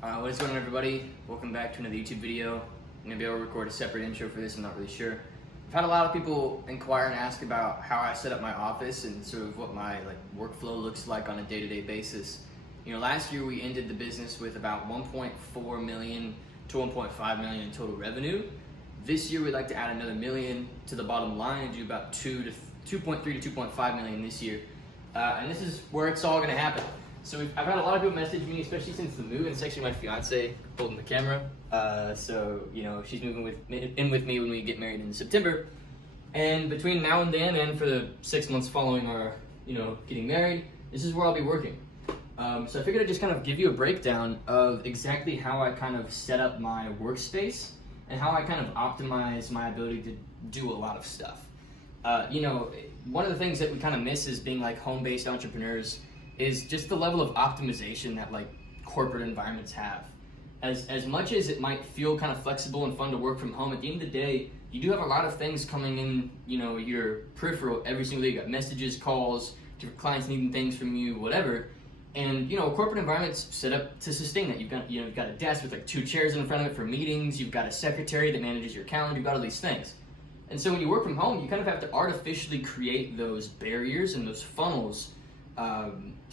What is going on, everybody? Welcome back to another YouTube video. Maybe I'll record a separate intro for this, I'm not really sure. I've had a lot of people inquire and ask about how I set up my office and sort of what my workflow looks like on a day-to-day basis. You know, last year we ended the business with about 1.4 million to 1.5 million in total revenue. This year we'd like to add another million to the bottom line and do about 2.3 to 2.5 million this year. And this is where it's all going to happen. So I've had a lot of people message me, especially since the move, and it's actually my fiance holding the camera. So, you know, she's moving in with me when we get married in September. And between now and then, and for the 6 months following our, getting married, this is where I'll be working. So I figured I'd just kind of give you a breakdown of exactly how I kind of set up my workspace and how I kind of optimize my ability to do a lot of stuff. One of the things that we kind of miss as being like home-based entrepreneurs is just the level of optimization that like corporate environments have. As much as it might feel kind of flexible and fun to work from home, at the end of the day, you do have a lot of things coming in, your peripheral every single day. You got messages, calls, different clients needing things from you, whatever. And a corporate environment's set up to sustain that. You've got a desk with like 2 chairs in front of it for meetings. You've got a secretary that manages your calendar. You've got all these things. And so when you work from home, you kind of have to artificially create those barriers and those funnels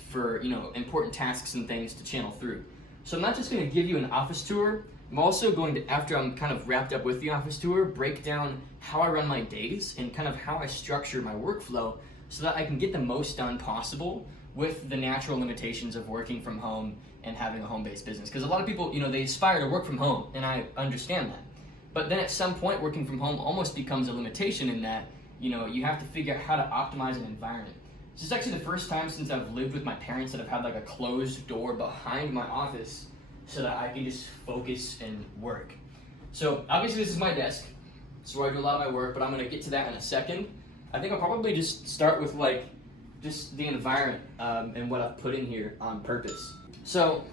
for important tasks and things to channel through. So I'm not just going to give you an office tour. I'm also going to, after I'm kind of wrapped up with the office tour, break down how I run my days and kind of how I structure my workflow so that I can get the most done possible with the natural limitations of working from home and having a home-based business. Because a lot of people, they aspire to work from home, and I understand that. But then at some point, working from home almost becomes a limitation in that, you have to figure out how to optimize an environment. This is actually the first time since I've lived with my parents that I've had like a closed door behind my office so that I can just focus and work. So obviously this is my desk. This is where I do a lot of my work, but I'm gonna get to that in a second. I think I'll probably just start with just the environment and what I've put in here on purpose. So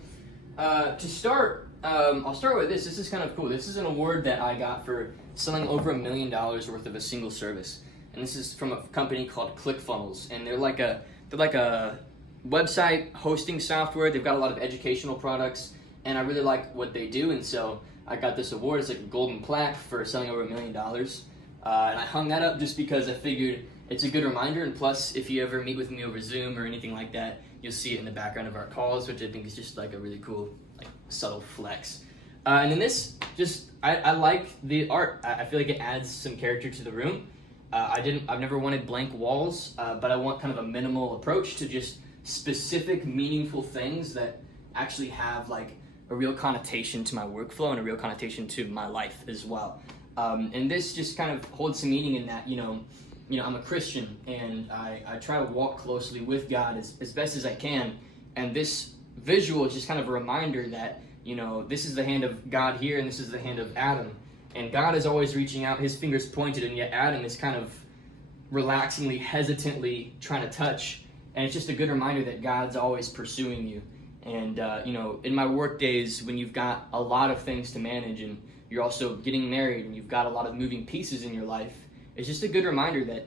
to start, I'll start with this. This is kind of cool. This is an award that I got for selling over $1 million worth of a single service. And this is from a company called ClickFunnels, and they're like a website hosting software. They've got a lot of educational products, and I really like what they do, and so I got this award. It's like a golden plaque for selling over $1 million, and I hung that up just because I figured it's a good reminder, and plus, if you ever meet with me over Zoom or anything like that, you'll see it in the background of our calls, which I think is just like a really cool, subtle flex. And then this, I like the art. I feel like it adds some character to the room. I've never wanted blank walls, but I want kind of a minimal approach to just specific, meaningful things that actually have like a real connotation to my workflow and a real connotation to my life as well. And this just kind of holds some meaning in that, I'm a Christian and I try to walk closely with God as best as I can. And this visual is just kind of a reminder that, this is the hand of God here and this is the hand of Adam. And God is always reaching out, his fingers pointed, and yet Adam is kind of relaxingly, hesitantly trying to touch. And it's just a good reminder that God's always pursuing you. And, in my work days, when you've got a lot of things to manage and you're also getting married and you've got a lot of moving pieces in your life, it's just a good reminder that,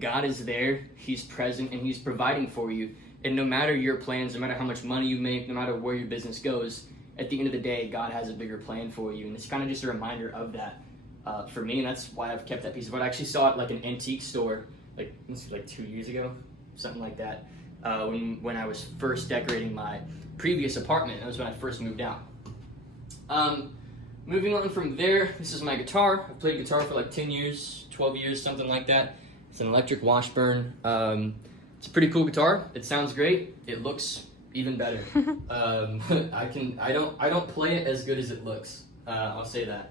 God is there, he's present, and he's providing for you. And no matter your plans, no matter how much money you make, no matter where your business goes, at the end of the day, God has a bigger plan for you, and it's kind of just a reminder of that for me, and that's why I've kept that piece of art. I actually saw it like an antique store, like 2 years ago, something like that, when I was first decorating my previous apartment. That was when I first moved out. Moving on from there, this is my guitar. I've played guitar for like 10 years, 12 years, something like that. It's an electric Washburn. It's a pretty cool guitar. It sounds great. It looks even better. I don't play it as good as it looks. I'll say that.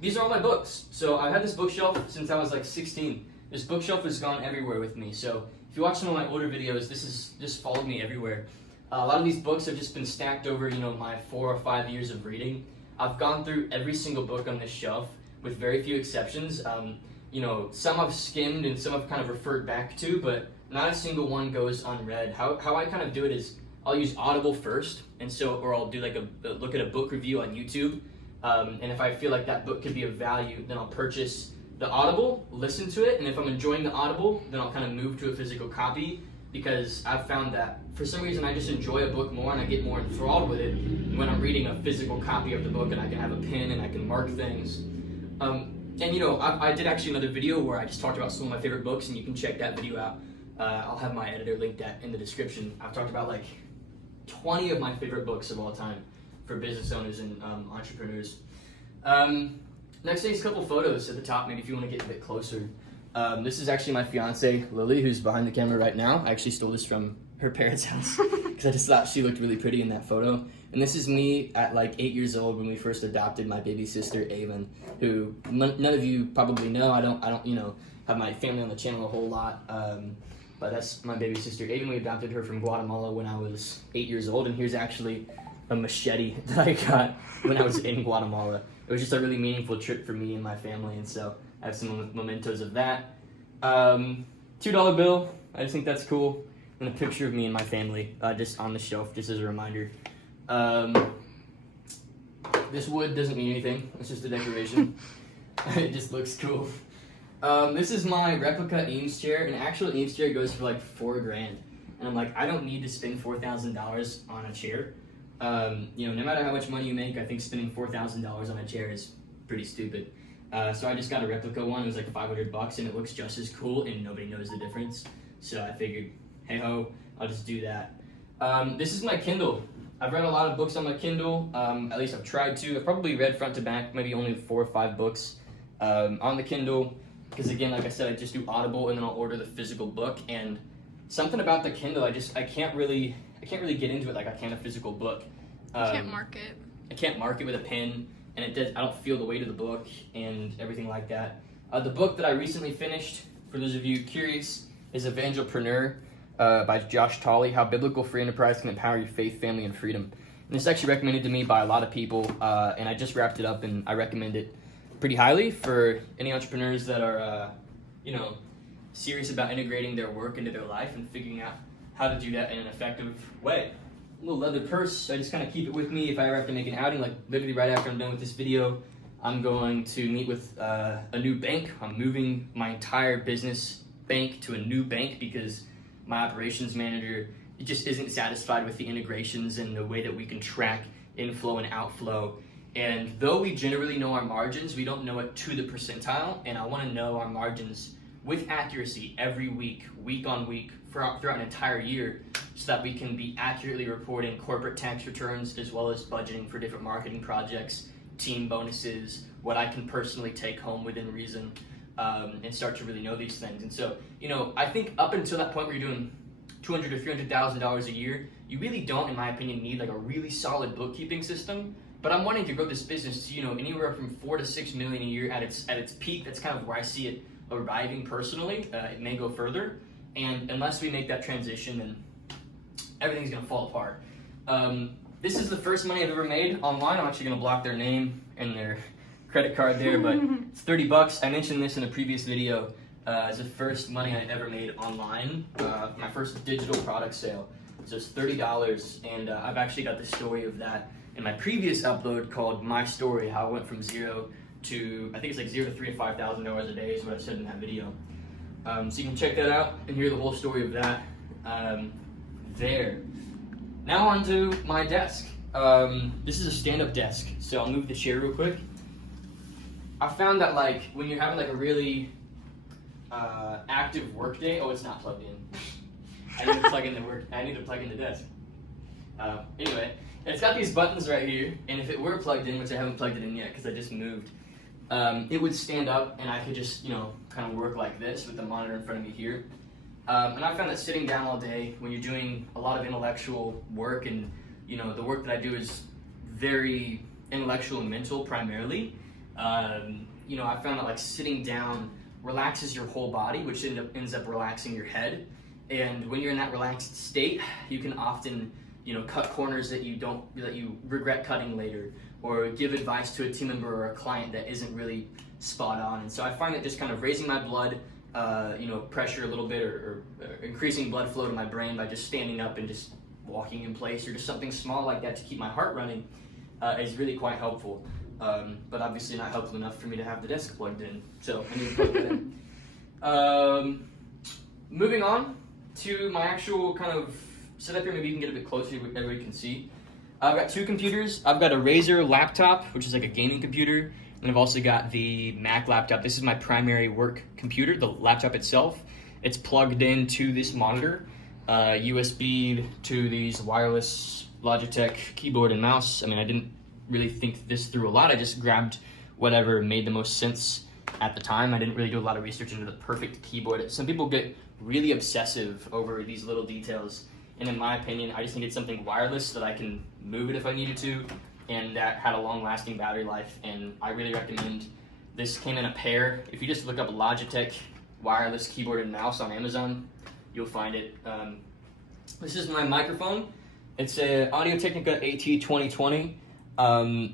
These are all my books. So I've had this bookshelf since I was like 16. This bookshelf has gone everywhere with me. So if you watch some of my older videos, this has just followed me everywhere. A lot of these books have just been stacked over, my 4 or 5 years of reading. I've gone through every single book on this shelf with very few exceptions. Some I've skimmed and some I've kind of referred back to, but not a single one goes unread. How I kind of do it is I'll use Audible first, or I'll do like a look at a book review on YouTube, and if I feel like that book could be of value, then I'll purchase the Audible, listen to it, and if I'm enjoying the Audible, then I'll kind of move to a physical copy, because I've found that for some reason I just enjoy a book more and I get more enthralled with it when I'm reading a physical copy of the book and I can have a pen and I can mark things. And you know, I did actually another video where I just talked about some of my favorite books, and you can check that video out. I'll have my editor linked in the description. I've talked about like 20 of my favorite books of all time for business owners and entrepreneurs. Next thing is a couple photos at the top, maybe if you want to get a bit closer. This is actually my fiance, Lily, who's behind the camera right now. I actually stole this from her parents' house because I just thought she looked really pretty in that photo. And this is me at like 8 years old when we first adopted my baby sister, Ames, who none of you probably know. I don't, you know, have my family on the channel a whole lot. But that's my baby sister, Ames. We adopted her from Guatemala when I was 8 years old. And here's actually a machete that I got when I was in Guatemala. It was just a really meaningful trip for me and my family. And so I have some mementos of that. $2 bill. I just think that's cool. And a picture of me and my family just on the shelf, just as a reminder. This wood doesn't mean anything. It's just a decoration. It just looks cool. This is my replica Ames chair. An actual Ames chair goes for like $4,000. And I'm like, I don't need to spend $4,000 on a chair. You know, no matter how much money you make, I think spending $4,000 on a chair is pretty stupid. So I just got a replica one. It was like $500 and it looks just as cool and nobody knows the difference. So I figured, hey ho, I'll just do that. This is my Kindle. I've read a lot of books on my Kindle. At least I've tried to. I've probably read front to back, maybe only 4 or 5 books on the Kindle. Because again, like I said, I just do Audible and then I'll order the physical book. And something about the Kindle, I can't really get into it like I can a physical book. You can't mark it. I can't mark it with a pen, and I don't feel the weight of the book and everything like that. The book that I recently finished, for those of you curious, is Evangelpreneur by Josh Tolley, How Biblical Free Enterprise Can Empower Your Faith, Family, and Freedom. And this is actually recommended to me by a lot of people, and I just wrapped it up, and I recommend it pretty highly for any entrepreneurs that are, you know, serious about integrating their work into their life and figuring out how to do that in an effective way. A little leather purse, I just kind of keep it with me if I ever have to make an outing. Like literally right after I'm done with this video, I'm going to meet with a new bank. I'm moving my entire business bank to a new bank because my operations manager just isn't satisfied with the integrations and the way that we can track inflow and outflow. And though we generally know our margins, we don't know it to the percentile, and I want to know our margins with accuracy every week, week on week, throughout an entire year, so that we can be accurately reporting corporate tax returns as well as budgeting for different marketing projects, team bonuses, what I can personally take home within reason, and start to really know these things. And so, you know, I think up until that point where you're doing $200,000 to $300,000 a year, you really don't, in my opinion, need like a really solid bookkeeping system. But I'm wanting to grow this business to, you know, anywhere from 4 to 6 million a year at its peak. That's kind of where I see it arriving personally. It may go further, and unless we make that transition, then everything's gonna fall apart. This is the first money I've ever made online. I'm actually gonna block their name and their credit card there, but it's $30. I mentioned this in a previous video as the first money I ever made online, my first digital product sale. So it's $30, and I've actually got the story of that in my previous upload called My Story, how I went from zero to, I think it's like $0 to $3,000 to $5,000 a day is what I said in that video. So you can check that out and hear the whole story of that there. Now on to my desk. This is a stand-up desk, so I'll move the chair real quick. I found that like when you're having like a really active work day, oh, it's not plugged in. I need to plug in the desk. Anyway, it's got these buttons right here, and if it were plugged in, which I haven't plugged it in yet because I just moved, it would stand up and I could just, you know, kind of work like this with the monitor in front of me here. And I found that sitting down all day when you're doing a lot of intellectual work, and you know, the work that I do is very intellectual and mental primarily, you know, I found that like sitting down relaxes your whole body, which ends up relaxing your head. And when you're in that relaxed state, you can often, you know, cut corners that you regret cutting later, or give advice to a team member or a client that isn't really spot on. And so I find that just kind of raising my blood, you know, pressure a little bit, or increasing blood flow to my brain by just standing up and just walking in place, or just something small like that to keep my heart running, is really quite helpful. But obviously not helpful enough for me to have the desk plugged in. So I need to plug that in. Moving on, to my actual kind of setup here, maybe you can get a bit closer so everybody can see. I've got two computers. I've got a Razer Laptop, which is like a gaming computer, and I've also got the Mac laptop. This is my primary work computer, the laptop itself. It's plugged into this monitor, USB to these wireless Logitech keyboard and mouse. I mean, I didn't really think this through a lot. I just grabbed whatever made the most sense at the time. I didn't really do a lot of research into the perfect keyboard. Some people get really obsessive over these little details, and in my opinion, I just needed something wireless that I can move it if I needed to, and that had a long-lasting battery life, and I really recommend this. Came in a pair. If you just look up Logitech wireless keyboard and mouse on Amazon, you'll find it. This is my microphone. It's a Audio-Technica AT2020.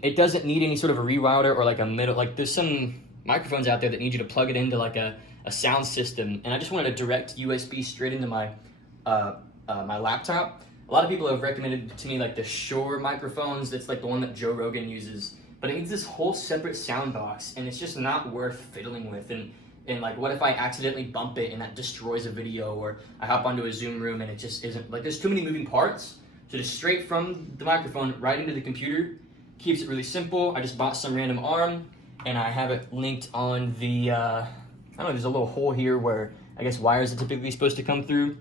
It doesn't need any sort of a rerouter or like a middle, like there's some microphones out there that need you to plug it into like a sound system, and I just wanted a direct USB straight into my my laptop. A lot of people have recommended to me like the Shure microphones. That's like the one that Joe Rogan uses, but it needs this whole separate sound box, and it's just not worth fiddling with. And like, what if I accidentally bump it and that destroys a video, or I hop onto a Zoom room and it just isn't, like, there's too many moving parts. So just straight from the microphone right into the computer keeps it really simple. I just bought some random arm, and I have it linked on the, I don't know, there's a little hole here where I guess wires are typically supposed to come through.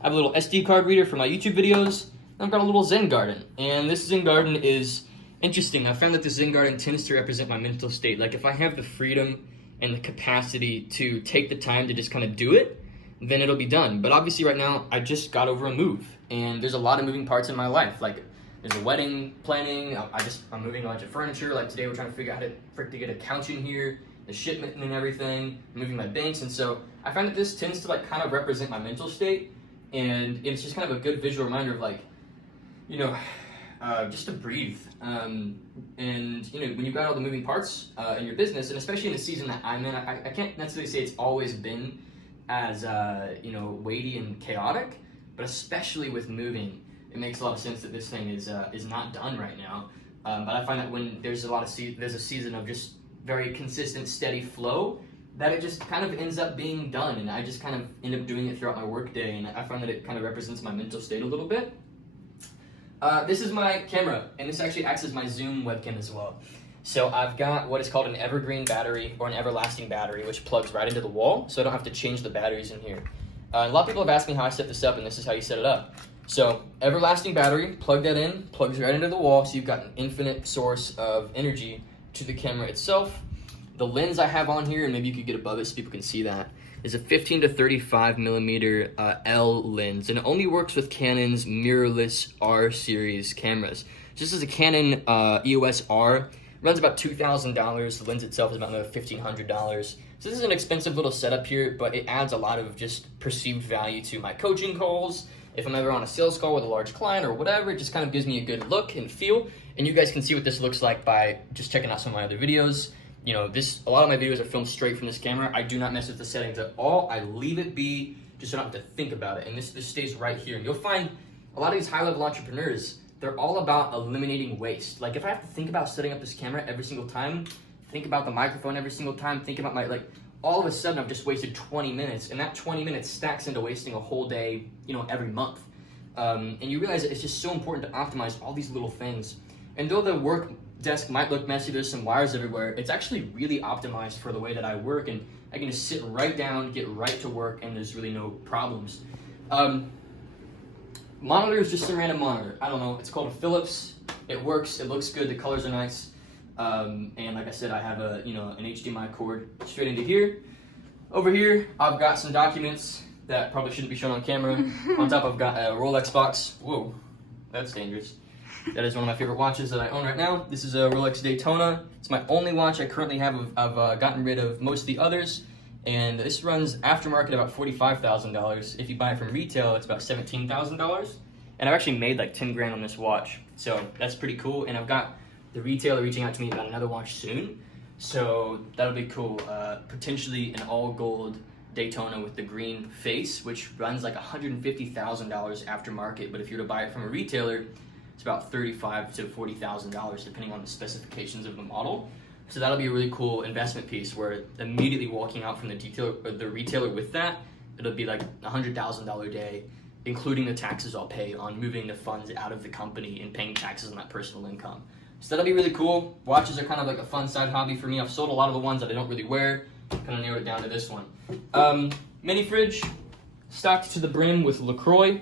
I have a little SD card reader for my YouTube videos. I've got a little Zen Garden, and this Zen Garden is interesting. I found that the Zen Garden tends to represent my mental state. Like, if I have the freedom and the capacity to take the time to just kind of do it, then it'll be done. But obviously right now, I just got over a move, and there's a lot of moving parts in my life. Like, there's a wedding planning, I'm moving a bunch of furniture. Like today we're trying to figure out how to get a couch in here, the shipment and everything, moving my banks. And so I find that this tends to like kind of represent my mental state, and it's just kind of a good visual reminder of like, you know, just to breathe. And you know, when you've got all the moving parts in your business, and especially in the season that I'm in, I can't necessarily say it's always been as you know, weighty and chaotic, but especially with moving, it makes a lot of sense that this thing is not done right now. But I find that when there's there's a season of just very consistent, steady flow, that it just kind of ends up being done, and I just kind of end up doing it throughout my work day, and I find that it kind of represents my mental state a little bit. This is my camera, and this actually acts as my Zoom webcam as well. So I've got what is called an evergreen battery, or an everlasting battery, which plugs right into the wall, so I don't have to change the batteries in here. A lot of people have asked me how I set this up, and this is how you set it up. So everlasting battery, plug that in, plugs right into the wall, so you've got an infinite source of energy to the camera itself. The lens I have on here, and maybe you could get above it so people can see that, is a 15 to 35 millimeter L lens, and it only works with Canon's mirrorless R series cameras. Just as a Canon EOS R, runs about $2,000. The lens itself is about another $1,500. So this is an expensive little setup here, but it adds a lot of just perceived value to my coaching calls. If I'm ever on a sales call with a large client or whatever, it just kind of gives me a good look and feel. And you guys can see what this looks like by just checking out some of my other videos. You know, a lot of my videos are filmed straight from this camera. I do not mess with the settings at all. I leave it be, just so I don't have to think about it. And this stays right here. And you'll find a lot of these high-level entrepreneurs, they're all about eliminating waste. Like, if I have to think about setting up this camera every single time, think about the microphone every single time, think about my, like, all of a sudden I've just wasted 20 minutes, and that 20 minutes stacks into wasting a whole day, you know, every month. And you realize that it's just so important to optimize all these little things. And though the work desk might look messy, there's some wires everywhere, it's actually really optimized for the way that I work, and I can just sit right down, get right to work, and there's really no problems. Monitor is just a random monitor. I don't know, it's called a Philips. It works, it looks good, the colors are nice. And like I said, I have an HDMI cord straight into here. Over here, I've got some documents that probably shouldn't be shown on camera. On top, I've got a Rolex box. Whoa, that's dangerous. That is one of my favorite watches that I own right now. This is a Rolex Daytona. It's my only watch I currently have. I've gotten rid of most of the others. And this runs aftermarket about $45,000. If you buy it from retail, it's about $17,000. And I've actually made like 10 grand on this watch. So that's pretty cool. And I've got the retailer reaching out to me about another watch soon. So that'll be cool. Potentially an all gold Daytona with the green face, which runs like $150,000 aftermarket. But if you were to buy it from a retailer, it's about $35,000 to $40,000 depending on the specifications of the model. So that'll be a really cool investment piece where immediately walking out from the retailer with that it'll be like $100,000 a day, including the taxes I'll pay on moving the funds out of the company and paying taxes on that personal income. So that'll be really cool. Watches are kind of like a fun side hobby for me. I've sold a lot of the ones that I don't really wear. Kind of narrowed it down to this one. Mini fridge, stocked to the brim with LaCroix.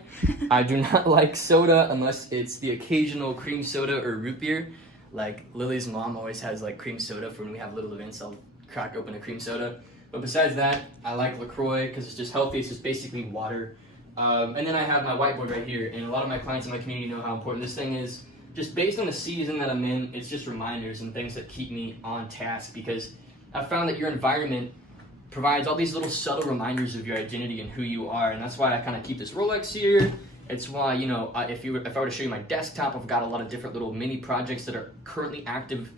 I do not like soda unless it's the occasional cream soda or root beer. Like Lily's mom always has like cream soda for when we have little events. I'll crack open a cream soda. But besides that, I like LaCroix because it's just healthy. It's just basically water. And then I have my whiteboard right here. And a lot of my clients in my community know how important this thing is. Just based on the season that I'm in, it's just reminders and things that keep me on task, because I've found that your environment provides all these little subtle reminders of your identity and who you are. And that's why I kind of keep this Rolex here. It's why, you know, if I were to show you my desktop, I've got a lot of different little mini projects that are currently active,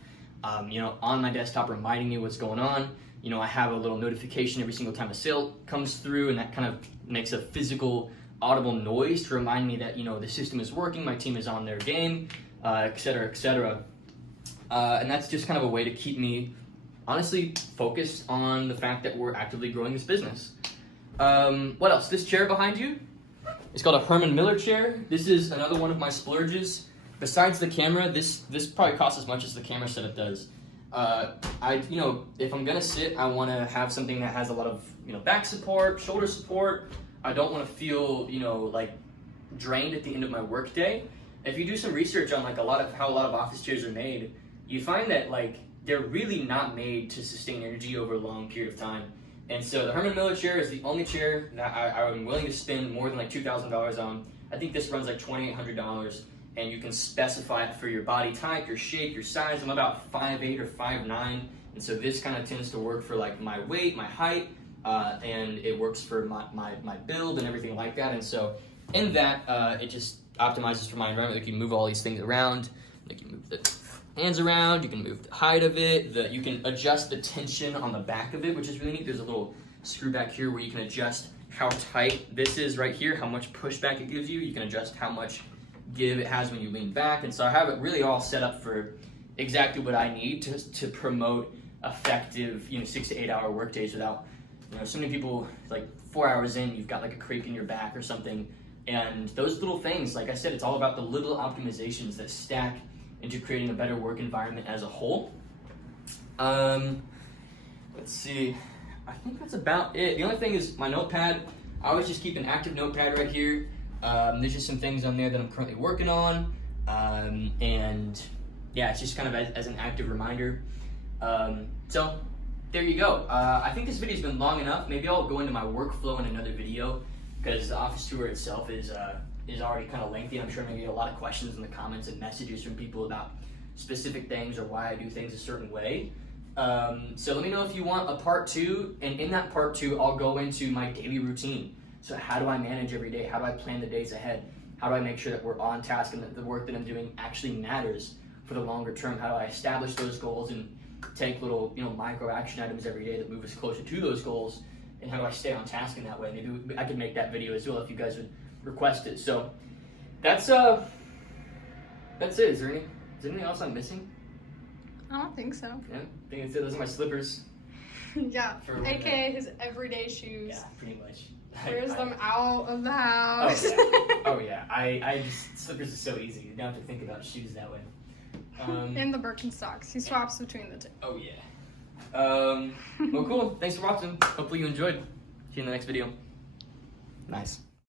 you know, on my desktop, reminding me what's going on. You know, I have a little notification every single time a sale comes through, and that kind of makes a physical, audible noise to remind me that, you know, the system is working, my team is on their game, et cetera, et cetera. And that's just kind of a way to keep me, honestly, focused on the fact that we're actively growing this business. What else? This chair behind you, it's called a Herman Miller chair. This is another one of my splurges. Besides the camera, this probably costs as much as the camera setup does. You know, if I'm gonna sit, I want to have something that has a lot of, you know, back support, shoulder support. I don't want to feel, you know, like drained at the end of my work day. If you do some research on like how a lot of office chairs are made, you find that like they're really not made to sustain energy over a long period of time. And so the Herman Miller chair is the only chair that I'm willing to spend more than like $2,000 on. I think this runs like $2,800, and you can specify it for your body type, your shape, your size. I'm about 5'8" or 5'9", and so this kind of tends to work for like my weight, my height, and it works for my build and everything like that. And so in that, it just optimizes for my environment. Like you can move all these things around, like you move the hands around, you can move the height of it, you can adjust the tension on the back of it, which is really neat. There's a little screw back here where you can adjust how tight this is right here, how much pushback it gives you. You can adjust how much give it has when you lean back. And so I have it really all set up for exactly what I need to promote effective, you know, 6 to 8 hour work days without, you know, so many people, like 4 hours in, you've got like a creak in your back or something. And those little things, like I said, it's all about the little optimizations that stack into creating a better work environment as a whole. Let's see, I think that's about it. The only thing is my notepad. I always just keep an active notepad right here. There's just some things on there that I'm currently working on. And yeah, it's just kind of as an active reminder. So there you go. I think this video's been long enough. Maybe I'll go into my workflow in another video, because the office tour itself is already kind of lengthy. I'm sure maybe a lot of questions in the comments and messages from people about specific things or why I do things a certain way. So let me know if you want a part 2, and in that part 2, I'll go into my daily routine. So how do I manage every day? How do I plan the days ahead? How do I make sure that we're on task and that the work that I'm doing actually matters for the longer term? How do I establish those goals and take little, you know, micro action items every day that move us closer to those goals? And how do I stay on task in that way? Maybe I could make that video as well if you guys would request it. So that's it. Is there anything else I'm missing? I don't think so. Yeah, I think that's it. Those are my slippers. Yeah, aka his everyday shoes. Yeah, pretty much. Wears them out of the house. Oh yeah. I just, slippers is so easy. You don't have to think about shoes that way. And the Birkenstocks. He swaps between the two. Oh yeah. Well, cool. Thanks for watching. Hopefully you enjoyed. See you in the next video. Nice.